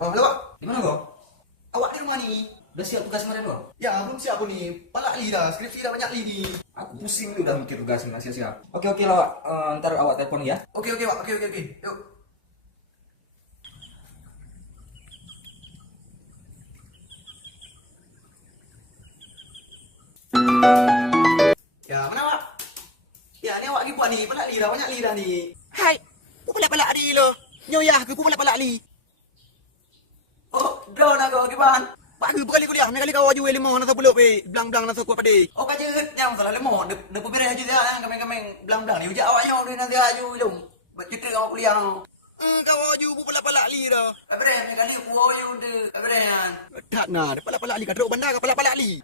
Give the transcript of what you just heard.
Oh, halo Pak. Di mana kau? Awak di rumah nih? Udah siap tugas kemarin kau? Ya, belum siap aku nih. Palak li dah, skripsi dah banyak li nih. Aku pusing tuh udah mikir tugas nggak siap-siap. Oke lah, Wak. Ntar awak telepon ya. Oke Pak, oke. Yuk. Ya, mana Pak? Ya, ni awak pergi buat ni. Palak li dah, banyak li dah ni. Hai. Pu palak li lo. Nyoyah ke pu palak li. Oh, drone aku gimana? Pak ke berkali kuliah, nak kali kau waju lemah nak sepuluh pe, belang-belang nak kuat pade. Oh kaje yang salah lemah, de pemberi aja dia kameng-kameng belang-belang ni ujak awak nyau nanti aju ilum. Cerita kau kuliah. Kau waju pu palak li dah. Abre ni kali pu waju de, abre an. Tak nah, palak li kadro bandar ke palak li.